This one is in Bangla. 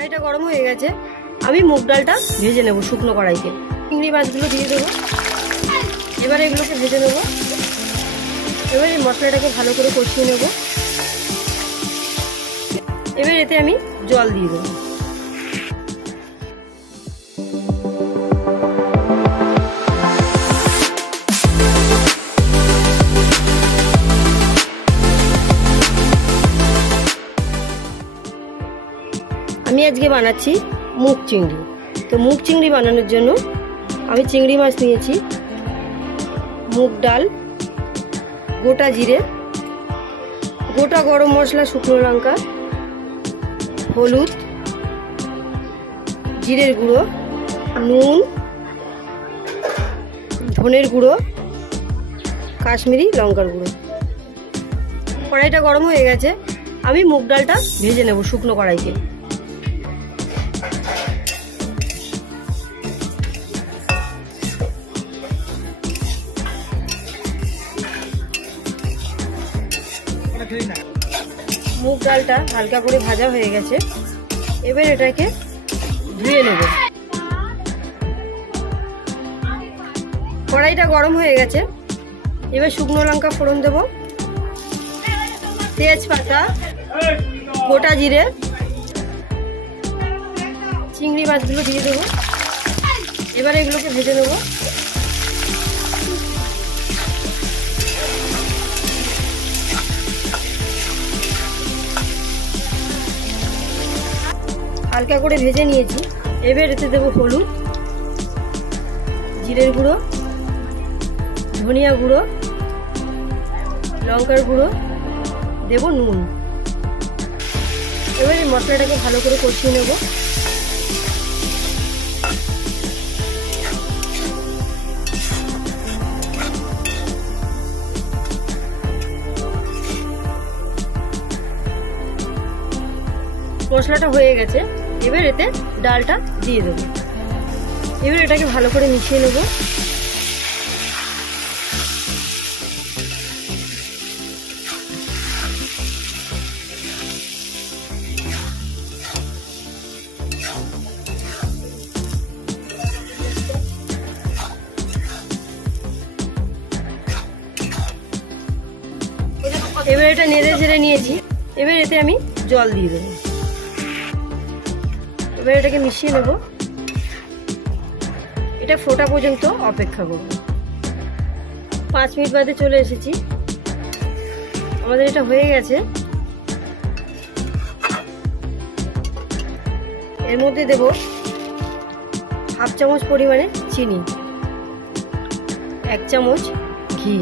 কড়াইটা গরম হয়ে গেছে, আমি মুগ ডালটা ভেজে নেব শুকনো কড়াইতে। চিংড়ি মাছগুলো দিয়ে দেবো, এবার এগুলোকে ভেজে নেব। এবার এই মশলাটাকে ভালো করে কষিয়ে নেব। এবার এতে আমি জল দিয়ে দেবো। আমি আজকে বানাচ্ছি মুগ চিংড়ি। তো মুগ চিংড়ি বানানোর জন্য আমি চিংড়ি মাছ নিয়েছি, মুগ ডাল, গোটা জিরে, গোটা গরম মশলা, শুকনো লঙ্কা, হলুদ, জিরের গুঁড়ো, নুন, ধনের গুঁড়ো, কাশ্মীরি লঙ্কার গুঁড়ো। কড়াইটা গরম হয়ে গেছে, আমি মুগ ডালটা ভেজে নেব শুকনো কড়াইতে। মুগ ডালটা হালকা করে ভাজা হয়ে গেছে, এবার এটাকে ধুয়ে নেব। কড়াইটা গরম হয়ে গেছে, এবার শুকনো লঙ্কা ফোড়ন দেব, তেজপাতা, গোটা জিরে, চিংড়ি মাছগুলো দিয়ে দেবো। এবার এগুলোকে ভেজে নেব। হালকা করে ভেজে নিয়েছি, এবার এতে দেবো হলুদ, জিরের গুঁড়ো, ধনিয়া গুঁড়ো, লঙ্কার গুঁড়ো, দেবো নুন। এবার এই মশলাটাকে ভালো করে কষিয়ে নেব। মশলাটা হয়ে গেছে, এবার এতে ডালটা দিয়ে দেবো। এবার এটাকে ভালো করে মিশিয়ে নেব। এবার এটা নেড়ে ঝেড়ে নিয়েছি, এবার এতে আমি জল দিয়ে দেবো। এবার এটাকে মিশিয়ে নেব। এটা ফোটা পর্যন্ত অপেক্ষা করব। 5 মিনিট বাদে চলে এসেছি, আমাদের এটা হয়ে গেছে। এর মধ্যে দেব 1/2 চামচ পরিমাণে চিনি, 1 চামচ ঘি।